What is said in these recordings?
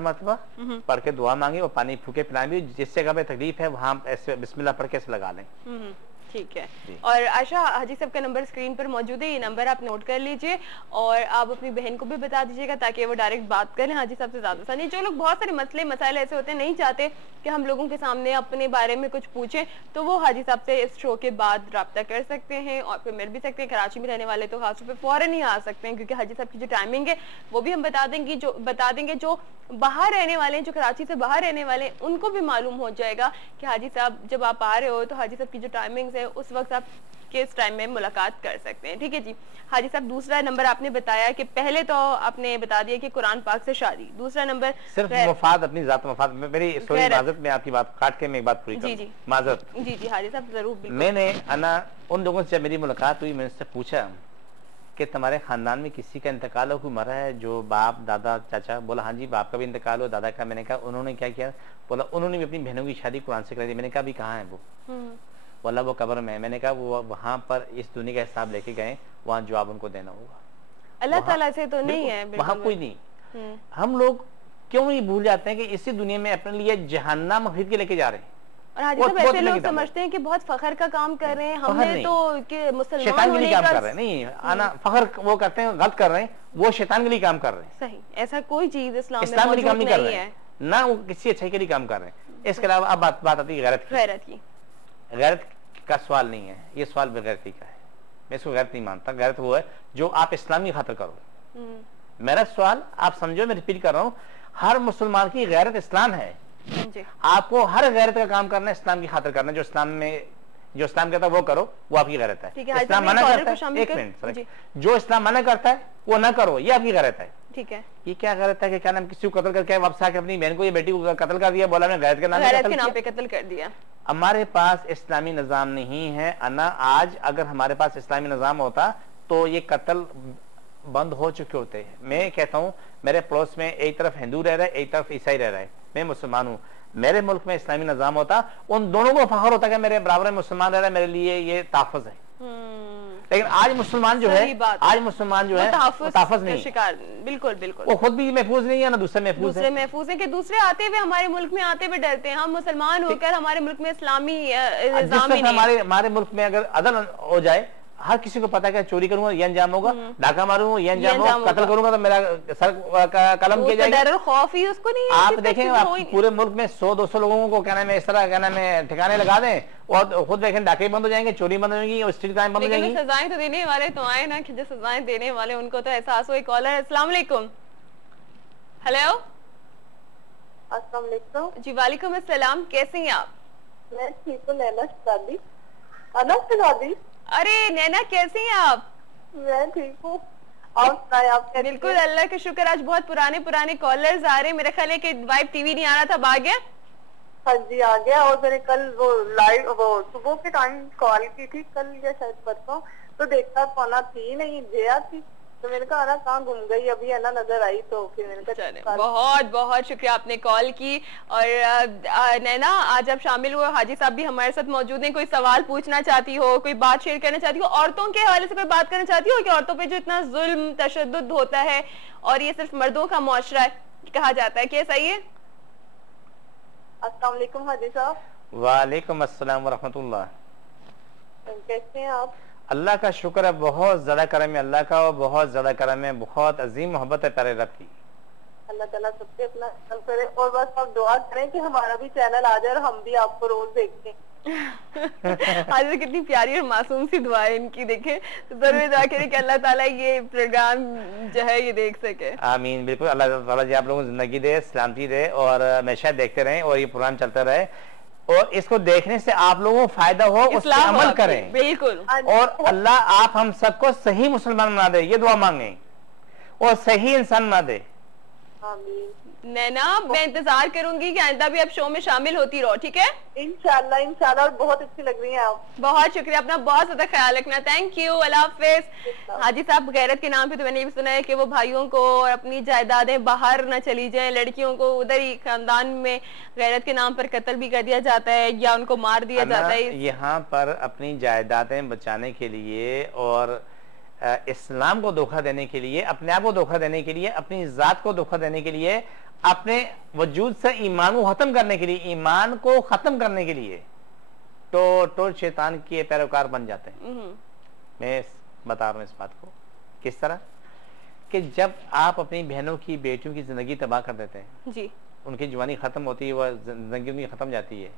मरतबा पढ़ के दुआ मांगी और पानी फूके पिलाएं, जिस जगह पे तकलीफ है वहाँ ऐसे बिस्मिल्लाह पढ़ के ऐसे लगा लें। ठीक है। और आशा हाजी साहब का नंबर स्क्रीन पर मौजूद है, ये नंबर आप नोट कर लीजिए और आप अपनी बहन को भी बता दीजिएगा ताकि वो डायरेक्ट बात करें हाजी साहब से। ज्यादा नहीं, जो लोग बहुत सारे मसले मसाइल ऐसे होते हैं नहीं चाहते कि हम लोगों के सामने अपने बारे में कुछ पूछें, तो वो हाजी साहब से इस शो के बाद रब्ता कर सकते हैं और फिर मिल भी सकते हैं। कराची में रहने वाले तो खास तौर पर फौरन ही आ सकते हैं क्योंकि हाजी साहब की जो टाइमिंग है वो भी हम बता देंगे। जो बाहर रहने वाले हैं, जो कराची से बाहर रहने वाले हैं, उनको भी मालूम हो जाएगा कि हाजी साहब जब आप आ रहे हो तो हाजी साहब की जो टाइमिंग्स है उस वक्त आप किस टाइम में मुलाकात कर सकते हैं। ठीक है जी हाजी साहब, दूसरा नंबर आपने बताया कि पहले तो आपने बता दिया कि कुरान पाक से शादी, दूसरा नंबर सिर्फ मफाद, अपनी जात मफाद। मेरी सॉरी माजरत में आपकी बात काट के मैं एक बात पूरी करूं। जी माजरत। जी हाजी साहब जरूर। मैंने उन लोगों से जब मेरी मुलाकात हुई, मैंने उससे पूछा कि तुम्हारे खानदान में किसी का इंतकाल हो, कोई मरा है, जो बाप दादा चाचा? बोला हाँ जी बाप का भी इंतकाल हो, दादा का। मैंने कहा उन्होंने क्या किया? बोला उन्होंने भी अपनी बहनों की शादी कुरान से करा दी। मैंने कहा अभी कहाँ है वो? बोला वो कब्र में है। मैंने कहा वो वहाँ पर इस दुनिया का हिसाब लेके गए, वहाँ जवाब उनको देना होगा। अल्लाह ताला से तो नहीं है वहाँ कोई नहीं। हम लोग क्यों नहीं भूल जाते हैं कि इसी दुनिया में अपने लिए जहन्नम खरीद के लेके जा रहे हैं। और हाजी साहब ऐसे लोग समझते हैं कि बहुत फखर का काम कर रहे हैं, हमने तो कि मुसलमान होने का कर रहे हैं। नहीं आना फखर वो करते हैं, गलत कर रहे हैं, वो शैतान के लिए काम कर रहे हैं। सही, ऐसा कोई चीज इस्लाम में मौजूद नहीं है, ना वो किसी अच्छाई के लिए काम कर रहे हैं। इसके अलावा अब बात आती है गैरत की। गैरत का सवाल नहीं है, ये सवाल बेगैरती का है। मैं इसको गैरत नहीं मानता। गैरत वो है जो आप इस्लाम की खातिर करो। मेरा सवाल आप समझो, मैं रिपीट कर रहा हूँ, हर मुसलमान की गैरत इस्लाम है। आपको हर गैरत का काम करना है, इस्लाम की खातिर करना है। जो इस्लाम कहता है वो करो, वो आपकी गैरत है। इस्लाम मना करता है, एक मिनट, जो इस्लाम मना करता है वो ना करो, ये आपकी गैरत है। ठीक है, ये क्या गैरत है कि क्या नाम किसी को कत्ल करके वापस आके अपनी बहन को या बेटी को कत्ल कर दिया, बोला मैं गैरत के नाम पे कत्ल कर दिया। हमारे पास इस्लामी निजाम नहीं है अन्ना। आज अगर हमारे पास इस्लामी निजाम होता तो ये कत्ल बंद हो चुके होते हैं। मैं कहता हूँ मेरे पड़ोस में एक तरफ हिंदू रह रहा है, एक तरफ ईसाई रह रहा है, मैं मुसलमान हूँ। मेरे मुल्क में इस्लामी निजाम होता, उन दोनों को फख्र होता कि मेरे बराबर में मुसलमान रह रहा है, मेरे लिए ये तहफ़्फ़ुज़ है। लेकिन आज मुसलमान जो है, तहफ़्फ़ुज़ नहीं शिकार। बिल्कुल बिल्कुल, वो खुद भी महफूज नहीं है ना दूसरे महफूज है कि दूसरे आते हुए हमारे मुल्क में आते हुए डरते हैं। हम मुसलमान होकर हमारे मुल्क में इस्लामी निजाम ही नहीं। हमारे मुल्क में अगर अदल हो जाए, हर किसी को पता है चोरी करूंगा ये अंजाम होगा, डाका मारूंगा ये अंजाम होगा, कत्ल करूंगा तो मेरा सर का कलम किया जाएगा। डर और खौफ ही उसको नहीं है। आप देखें, आप पूरे मुल्क में 100-200 लोगों को कहना है इस तरह कहना है ठिकाने लगा दें और खुद देखें डाके बंद हो जाएंगे, चोरी बंद हो जाएगी और स्ट्रीट क्राइम बंद हो जाएगी। सजाएं तो देने वाले तो आए ना, कि जो सजाएं देने वाले उनको तो एहसास हो। एक कॉलर है, अस्सलाम वालेकुम। हेलो, अस्सलाम वालेकुम जी। वालेकुम अस्सलाम, कैसे हैं आप? मैं ठीक हूँ, नैना शहजादी। अरे नैना कैसी हैं आप? मैं ठीक हूँ, आप बिल्कुल अल्लाह का शुक्र। आज बहुत पुराने कॉलर्स आ रहे हैं। मेरा ख्याल है कि वाइब टीवी नहीं आ रहा था, आ गया? हाँ जी आ गया। और मैंने कल वो लाइव वो सुबह के टाइम कॉल की थी, कल या शायद परसों, तो देखा पाना थी नहीं, जया थी, तो मैंने कहा कहाँ गुम गई, अभी है ना नजर आई, तो फिर मैंने कहा बहुत बहुत शुक्रिया आपने कॉल की। और नैना आज आप शामिल हुए, हाजी साहब भी हमारे साथ मौजूद हैं। कोई सवाल पूछना चाहती हो, कोई बात शेयर करना चाहती हो, औरतों के हवाले से कोई बात करना चाहती हो कि औरतों पे जो इतना जुल्म तशद्दुद होता है और ये सिर्फ मर्दों का मुआशरा है कहा जाता है, क्या सही है? अस्सलाम वालेकुम हाजी साहब। वालेकुम अस्सलाम व रहमतुल्लाह। कैसे हैं आप? अल्लाह का शुक्र है, बहुत ज्यादा करम है अल्लाह का, और बहुत ज्यादा करम है, बहुत अजीम मोहब्बत है प्यारे रब की। अल्लाह ताला सबसे अपना रहम करे और बस आप दुआ करें कि हमारा भी चैनल आ जाए और हम भी आपको रोज देखें। आज कितनी प्यारी और मासूम सी दुआ है इनकी, देखें तो जरूर दुआ करें कि अल्लाह ताला ये प्रोग्राम जो है ये देख सके। आमीन, बिल्कुल। अल्लाह ताला जी आप लोगों को जिंदगी दे, सलामती दे और हमेशा देखते रहें और ये प्रोग्राम चलता रहे और इसको देखने से आप लोगों को फायदा हो, उस पर अमल करें। बिल्कुल। और अल्लाह आप हम सबको सही मुसलमान बना दे, ये दुआ मांगे, और सही इंसान बना दे। नैना मैं इंतजार करूंगी कि आइंदा भी आप शो में शामिल होती रहो, ठीक है? इंशाल्लाह इंशाल्लाह। बहुत अच्छी लग रही हैं आप। बहुत शुक्रिया, अपना बहुत ज्यादा ख्याल रखना। थैंक यू, अल्लाह हाफिज। हाजी साहब गैरत के नाम पे तो मैंने भी सुना है कि वो भाइयों को और अपनी जायदादें बाहर न चली जाए, लड़कियों को उधर ही खानदान में गैरत के नाम पर कत्ल भी कर दिया जाता है या उनको मार दिया जाता है। यहाँ पर अपनी जायदादें बचाने के लिए और इस्लाम को धोखा देने के लिए, अपने आप को धोखा देने के लिए, अपनी जात को धोखा देने के लिए अपने वजूद से ईमान को खत्म करने के लिए, ईमान को खत्म करने के लिए तो शैतान के पैरोकार बन जाते हैं। मैं बता रहा हूँ इस बात को किस तरह कि जब आप अपनी बहनों की बेटियों की जिंदगी तबाह कर देते हैं जी, उनकी जवानी खत्म होती है, वह जिंदगी उनकी खत्म जाती है,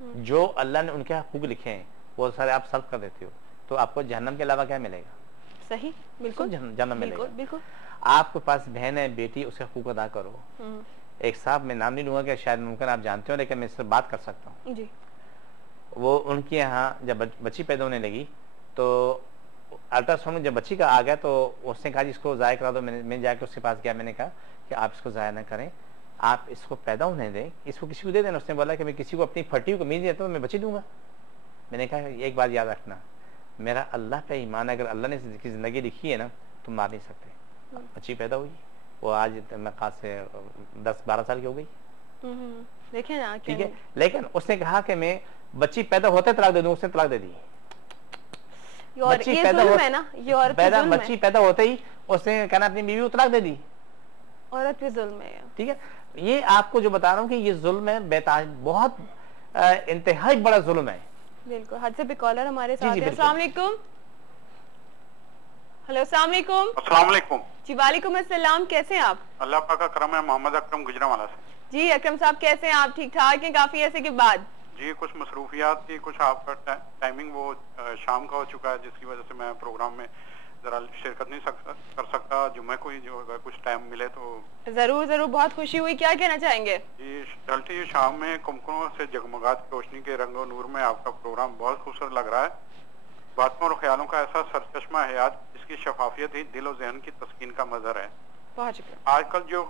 जो अल्लाह ने उनके हकूक लिखे हैं वो सारे आप सल्व कर देते हो, तो आपको जहन्नम के अलावा क्या मिलेगा? सही, बिल्कुल जन्नत मिलेगा। बिल्कुल। आपके पास बहन है, बेटी, उसके हकूक अदा करो। एक साहब, मैं नाम नहीं लूंगा कि शायद मुमकिन आप जानते हो, लेकिन मैं इससे बात कर सकता हूँ जी। वो उनके यहाँ जब बच्ची पैदा होने लगी तो अल्ट्रासाउंड जब बच्ची का आ गया तो उसने कहा जी इसको ज़ाया करा दो। मैं जाकर उसके पास गया, मैंने कहा कि आप इसको ज़ाया ना करें, आप इसको पैदा होने दें, इसको किसी को दे देना। उसने बोला कि मैं किसी को अपनी फटी को उम्मीद देता हूँ, मैं बच्ची दूंगा। मैंने कहा एक बात याद रखना, मेरा अल्लाह पे ईमान है, अगर अल्लाह ने जिंदगी लिखी है ना तो मार नहीं सकते। बच्ची पैदा हुई, वो आज मैं खास से 10-12 साल की हो गई, देखिए ना, ठीक है। लेकिन उसने कहा कि मैं बच्ची पैदा होते तलाक दे दूं, उसने तलाक दे दी। बच्ची पैदा होते ही उसने कहना अपनी बीवी को तलाक दे दी। औरत भी जुल्म है, ठीक है। ये आपको जो बता रहा हूँ कि ये जुल्म है, बेताज, बहुत इंतहाई बड़ा जुल्म है। बिल्कुल। हद से भी कॉलर हमारे साथ है। अस्सलाम वालेकुम। हेलो, अस्सलाम वालेकुम। अस्सलाम वालेकुम जी। वालेकुम अस्सलाम, कैसे हैं आप? अल्लाह पाक का करम है। मोहम्मद अकरम गुजरावाला से। जी अकरम साहब, कैसे हैं आप? ठीक ठाक हैं काफी ऐसे के बाद? जी कुछ मसरूफियात थी, कुछ आपका टाइमिंग वो शाम का हो चुका है, जिसकी वजह से मैं प्रोग्राम में जरा शिरकत नहीं कर सकता। जुम्मे को ही जो कुछ टाइम मिले तो जरूर जरूर, बहुत खुशी हुई। क्या कहना चाहेंगे? जी ढलती शाम में कुमकुमों से जगमगाती रोशनी के रंगो नूर में आपका प्रोग्राम बहुत खूबसूरत लग रहा है। बातों और ख्यालों का ऐसा सरचश्मा है आज, जिसकी शफाफियत ही दिल और जहन की तस्कीन का मजहर है। बहुत शुक्रिया। आजकल जो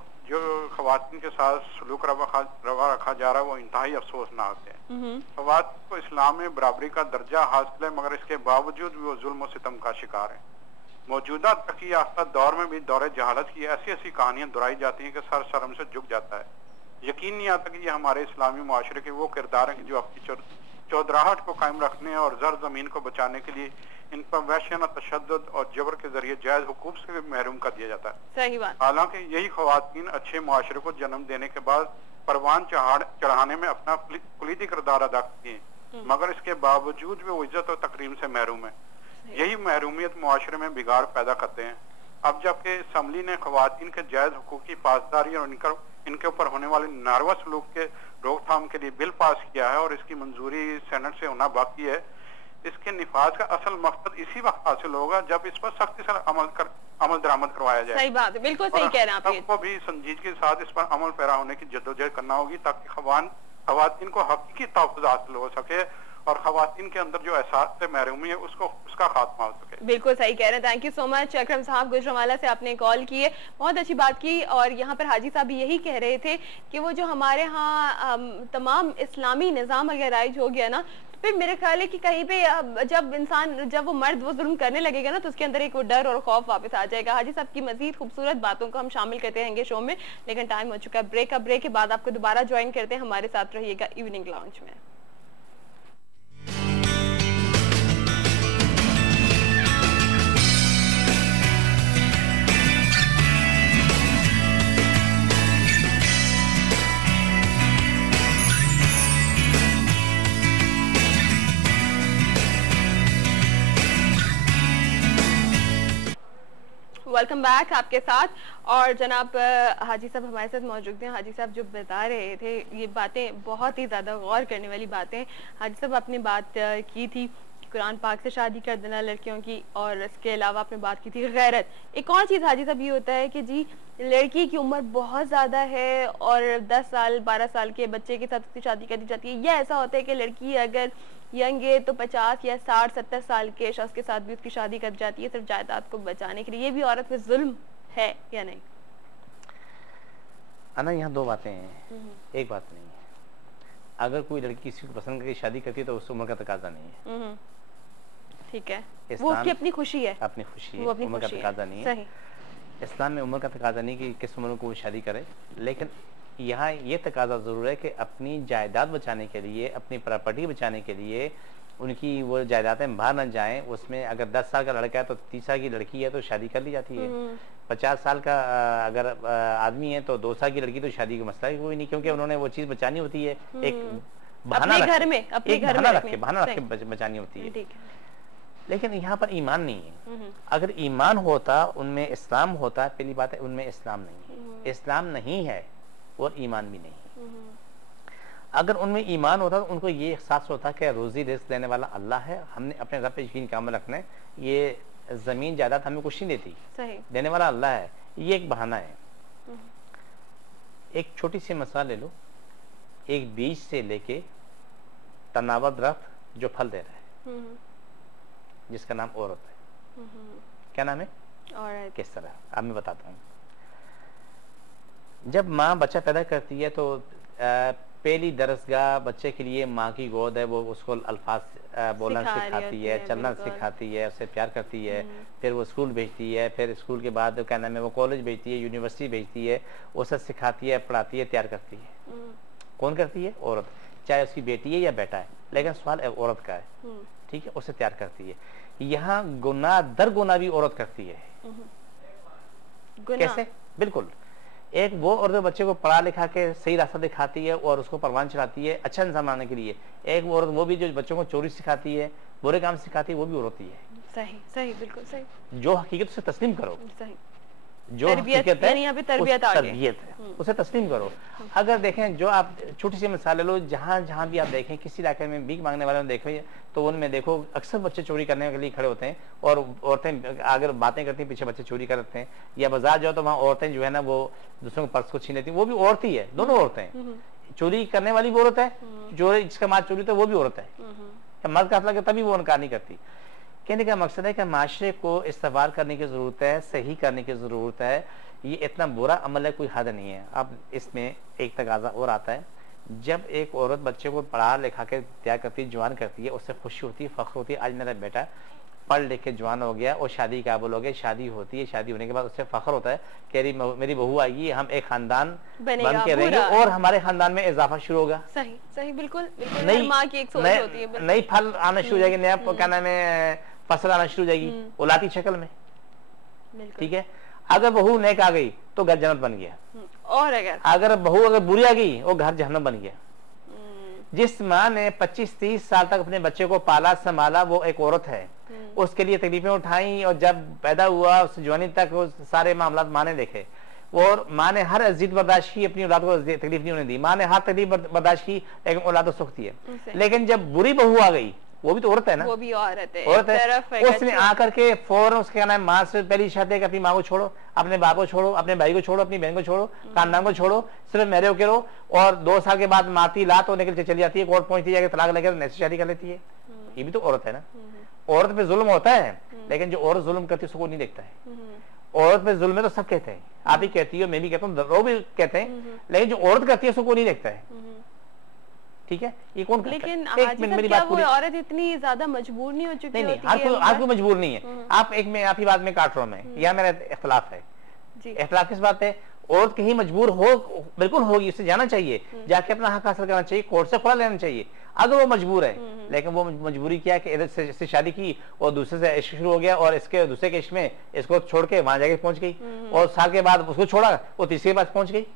खवातीन के साथ सलूक रवा रखा जा रहा है वो इंतहाई अफसोसनाक है। खवातीन को इस्लाम में बराबरी का दर्जा हासिल है, मगर इसके बावजूद भी वो जुल्म और सितम का शिकार है। मौजूदा तरक्की याफ्ता दौर में भी दौरे जहालत की ऐसी ऐसी कहानियां दोहराई जाती हैं कि सर शर्म से झुक जाता है। यकीन नहीं आता कि ये हमारे इस्लामी मुआशरे के वो किरदार हैं जो अपनी चौधराहट को कायम रखने और जर जमीन को बचाने के लिए इन पर वहशियाना तशद्दुद और जबर के जरिए जायज हुकूक से भी महरूम कर दिया जाता है। सही बात। हालांकि यही खवातीन अच्छे मुआशरे को जन्म देने के बाद परवान चढ़ाने में अपना कुलीदी किरदार अदा करती है, मगर इसके बावजूद भी वो इज्जत और तकरीम से महरूम है। यही महरूमियत मुआशरे में बिगाड़ पैदा करते हैं। अब जबकि असम्बली ने खवातीन के जायज हुकूक की पासदारी और इनके ऊपर होने वाले नारवा सलूक के रोकथाम के लिए बिल पास किया है और इसकी मंजूरी सेनेट से होना बाकी है, इसके निफाज का असल मकसद इसी वक्त हासिल होगा जब इस पर सख्ती से अमल दरामद करवाया जाए। सही बात है, बिल्कुल सही कह रहे हैं आप। सबको भी संजीदगी के साथ इस पर अमल पैरा होने की जद्दोजहद करना होगी ताकि खवातीन को हकीकी तहफ़्फ़ुज़ हासिल हो सके और खवातीन के अंदर जो एहसास से महरूमी है उसका खात्मा हो सके। बिल्कुल सही कह रहे हैं। थैंक यू सो मच अकरम साहब, गुजरांवाला से आपने कॉल की है, बहुत अच्छी बात की। और यहाँ पर हाजी साहब यही कह रहे थे कि वो जो हमारे यहाँ तमाम इस्लामी निज़ाम अगर राइज हो गया ना, तो फिर मेरे ख्याल है कि कहीं पे जब वो मर्द वो जुल्म करने लगेगा ना, तो उसके अंदर एक वो डर और खौफ वापस आ जाएगा। हाजी साहब की मजीद खूबसूरत बातों को हम शामिल करते रहेंगे शो में, लेकिन टाइम हो चुका है ब्रेक का। ब्रेक के बाद आपको दोबारा ज्वाइन करते हैं, हमारे साथ रहिएगा इवनिंग लाउंज में। वेलकम बैक आपके साथ। और जनाब हाजी साहब हमारे साथ मौजूद हैं। हाजी साहब जो बता रहे थे ये बातें बहुत ही ज़्यादा गौर करने वाली बातें। हाजी साहब आपने बात की थी कुरान पाक से शादी कर देना लड़कियों की, और इसके अलावा आपने बात की थी गैरत। एक और चीज़ हाजी साहब ये होता है कि जी लड़की की उम्र बहुत ज़्यादा है और 10 साल 12 साल के बच्चे के साथ उसकी शादी कर दी जाती है। यह ऐसा होता है कि लड़की अगर यंग है तो 50 या 60-70 साल के शख्स के साथ भी उसकी शादी कर जाती है सिर्फ जायदाद को बचाने के लिए। ये भी औरत पे जुल्म है या नहीं? अन्ना यहाँ दो बातें हैं, एक बात नहीं है। अगर कोई लड़की किसी को पसंद करके शादी करती है तो उस उम्र का तकाजा नहीं है, ठीक है, वो उसकी अपनी खुशी है, अपनी खुशी है, उम्र का तकाजा नहीं है। इस्लाम में उम्र का तकाजा नहीं कि किस उम्र को वो शादी करे, लेकिन यहाँ ये तकाजा ज़रूर है कि अपनी जायदाद बचाने के लिए, अपनी प्रॉपर्टी बचाने के लिए उनकी वो जायदादें बाहर न जाएं। उसमें अगर 10 साल का लड़का है तो 30 साल की लड़की है तो शादी कर ली जाती है। 50 साल का अगर आदमी है तो 2 साल की लड़की तो शादी का मसला कोई नहीं, क्योंकि उन्होंने वो चीज बचानी होती है, एक बहाना अपने घर में बहाना रख के बचानी होती है। लेकिन यहाँ पर ईमान नहीं है। अगर ईमान होता, उनमें इस्लाम होता, पहली बात है उनमें इस्लाम नहीं है, इस्लाम नहीं है और ईमान भी नहीं है। अगर उनमें ईमान होता तो उनको ये एहसास होता कि रोजी रिस्क देने वाला अल्लाह है, हमने अपने रब पे यकीन कायम रखना है, ये जमीन जायदाद हमें कुछ नहीं देती, देने वाला अल्लाह है, ये एक बहाना है। एक छोटी सी मसाल ले लो, एक बीज से लेके तनावर दरख्त जो फल दे रहा है, जिसका नाम औरत है, क्या नाम है? औरत। किस तरह? अब मैं बताता हूँ। जब माँ बच्चा पैदा करती है तो पहली दरसगाह बच्चे के लिए माँ की गोद है, वो उसको अल्फाज बोलना सिखाती है, चलना सिखाती है, उससे प्यार करती है, फिर वो स्कूल भेजती है, फिर स्कूल के बाद क्या नाम है वो कॉलेज भेजती है, यूनिवर्सिटी भेजती है, उसे सिखाती है, पढ़ाती है, तैयार करती है। कौन करती है? औरत, चाहे उसकी बेटी है या बेटा है, लेकिन सवाल औरत का है, ठीक है, उसे तैयार करती है। यहाँ गुना दर गुना भी औरत करती है। कैसे? बिल्कुल, एक वो औरत बच्चे को पढ़ा लिखा के सही रास्ता दिखाती है और उसको परवान चढ़ाती है अच्छा इंसान बनाने के लिए। एक वो औरत वो भी जो बच्चों को चोरी सिखाती है, बुरे काम सिखाती है, वो भी औरत ही है। सही सही, बिल्कुल सही। जो हकीकत से तस्लीम करो, सही, जो हकीकत है, यहाँ पे तरबियत है, उसे तस्लीम करो। अगर देखें, जो आप छोटी सी मिसाल ले लो, जहाँ जहाँ भी आप देखें, किसी इलाके में भीख मांगने वाले में देखें तो उनमें देखो अक्सर बच्चे चोरी करने के लिए खड़े होते हैं और औरतें अगर बातें करती हैं, पीछे बच्चे चोरी करते हैं। या बाजार जाओ तो वहाँ औरतें जो है ना वो दूसरों के पर्स को छीन लेती हैं, वो भी औरत ही है, दोनों औरतें। चोरी करने वाली भी औरत है, जो जिसका माल चोरी होता है वो भी औरत है। मर्द का फैसला तभी वो इनकार नहीं करती। कहने का मकसद है कि माशरे को इस्तेमाल करने की जरूरत है, सही करने की जरूरत है। ये इतना बुरा अमल है, कोई हद नहीं है। अब इसमें एक तकाजा और आता है, जब एक औरत बच्चे को पढ़ा लिखा के तैयार करती है, जवान करती है, उससे खुशी होती है, फख्र होती है, आज मेरा बेटा पढ़ लिख के जवान हो गया और शादी काबिल हो गया। शादी होती है, शादी होने के बाद उससे फख्र होता है कि मेरी बहू आएगी, हम एक खानदान बन के रहेंगे और हमारे खानदान में इजाफा शुरू होगा। सही सही, बिल्कुल बिल्कुल। नई फल आना शुरू हो जाएगी, नया क्या नाम है फसल आना शुरू हो जाएगी औलादी शक्ल में, ठीक है। अगर बहू नेक आ गई तो घर जन्नत बन गया, और अगर बहू अगर बुरी आ गई वो घर जहन्नम बन गया। जिस माँ ने 25-30 साल तक अपने बच्चे को पाला संभाला, वो एक औरत है, उसके लिए तकलीफें उठाई और जब पैदा हुआ उस जवानी तक वो सारे मामला माँ ने देखे। और माँ ने हर अजीत बर्दाश्त की, अपनी औलाद को तकलीफ नहीं होने दी। माँ ने हर तकलीफ बर्दाश्त की, लेकिन औलाद को सुख दिया। लेकिन जब बुरी बहू आ गई, वो भी तो औरत है ना, वो भी औरत है, उसने आकर के फौरन उसके कहना है माँ से पहली शर्त है कि अपनी माँ को छोड़ो, अपने बाप को छोड़ो, अपने भाई को छोड़ो, अपनी बहन को छोड़ो, खानदान को छोड़ो, सिर्फ मेरे होके रहो। और 2 साल के बाद माती लात होने के लिए चली जाती है, कोर्ट पहुंचती है, तलाक लेकर नैसी शादी कर लेती है। ये भी तो औरत है ना। औरत पे जुल्म होता है, लेकिन जो औरत जुल्म करती है उसको नहीं देखता है। औरत पे जुल्म है तो सब कहते हैं, आप भी कहती हो, मैं भी कहता हूँ, वो भी कहते हैं, लेकिन जो औरत करती है उसको नहीं देखता है, ठीक है। ये कौन करता है? लेकिन मेरी बात पूरी, औरत इतनी ज्यादा मजबूर नहीं हो चुकी? नहीं, आपको मजबूर नहीं है। आप एक में आप ही बात में काट रहा हूं मैं, यह मेरा इख्तलाफ है। इख्तलाफ किस बात है? औरत कहीं मजबूर हो, बिल्कुल होगी, उससे जाना चाहिए, जाके अपना हक हासिल करना चाहिए, कोर्ट से खुला लेना चाहिए अगर वो मजबूर है। लेकिन वो मजबूरी क्या है कि इधर से शादी की और दूसरे से इश्क शुरू हो गया और इसके दूसरे के इश्क में इसको छोड़ के वहां जाके पहुंच गई और साल के बाद उसको छोड़ा, वो तीसरे के पास पहुंच गई।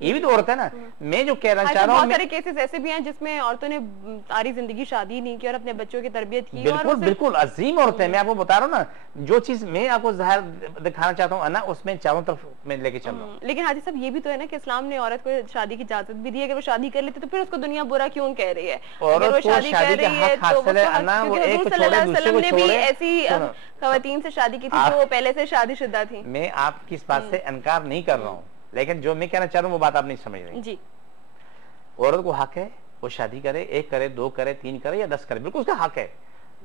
ये भी तो औरत है ना। मैं जो कहना चाह रहा हूँ, बहुत सारे केसेस ऐसे भी हैं जिसमें औरतों ने सारी जिंदगी शादी नहीं की और अपने बच्चों की तरबियत की। बिल्कुल बिल्कुल अजीम औरत है। मैं आपको बता रहा हूँ ना, जो चीज मैं आपको जाहिर दिखाना चाहता हूँ ना, उसमें चारों तरफ मैं लेके चल रहा हूँ। लेकिन हाजी साहब ये भी तो है ना कि इस्लाम ने औरत को शादी की इजाजत भी दी है। अगर वो शादी कर लेती तो फिर उसको दुनिया बुरा क्यों कह रही है? अगर वो शादी कर रही है तो भी ऐसी खवातीन से शादी की थी जो पहले से शादीशुदा थी। मैं आपकी इस बात से इनकार नहीं कर रहा हूँ, लेकिन जो मैं कहना चाह रहा हूँ वो बात आप नहीं समझ रही जी। औरत को हक है वो शादी करे, 1 करे, 2 करे, 3 करे या 10 करे, बिल्कुल उसका हक है।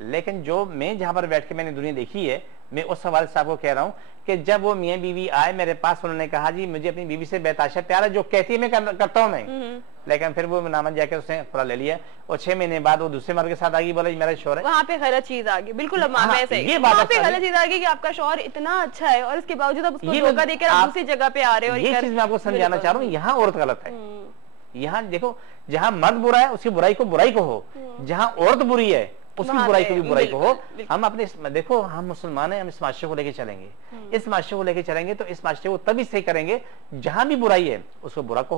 लेकिन जो मैं जहां पर बैठ के मैंने दुनिया देखी है, मैं उस सवाल साहब को कह रहा हूं कि जब वो मियां बीवी आए मेरे पास, उन्होंने कहा जी मुझे अपनी बीवी से बेताशा प्यार है, जो कहती है मैं करता हूं मैं। लेकिन फिर वो नामन जाके उसने पूरा ले लिया और 6 महीने बाद वो दूसरे मर्द के साथ आ गई, बोला मेरा शौहर है। वहाँ पे गलत चीज आ गई। बिल्कुल, ये बात पे गलत चीज आ गई कि आपका शौहर इतना अच्छा है और इसके बावजूद आप उसको धोखा देकर आप दूसरी जगह पे आ रहे हो। ये चीज मैं आपको समझाना चाह रहा हूँ, यहाँ औरत गलत है। यहाँ देखो, जहाँ मर्द बुरा है उसकी बुराई को बुराई को हो, जहाँ औरत बुरी है उसकी बुराई को भी बुराई को हो। हम अपने देखो हम मुसलमान हैं, हम इस माशरे को लेके चलेंगे, इस माशरे को लेके चलेंगे तो इस माशरे को तभी सही करेंगे जहां भी बुराई है उसको बुरा को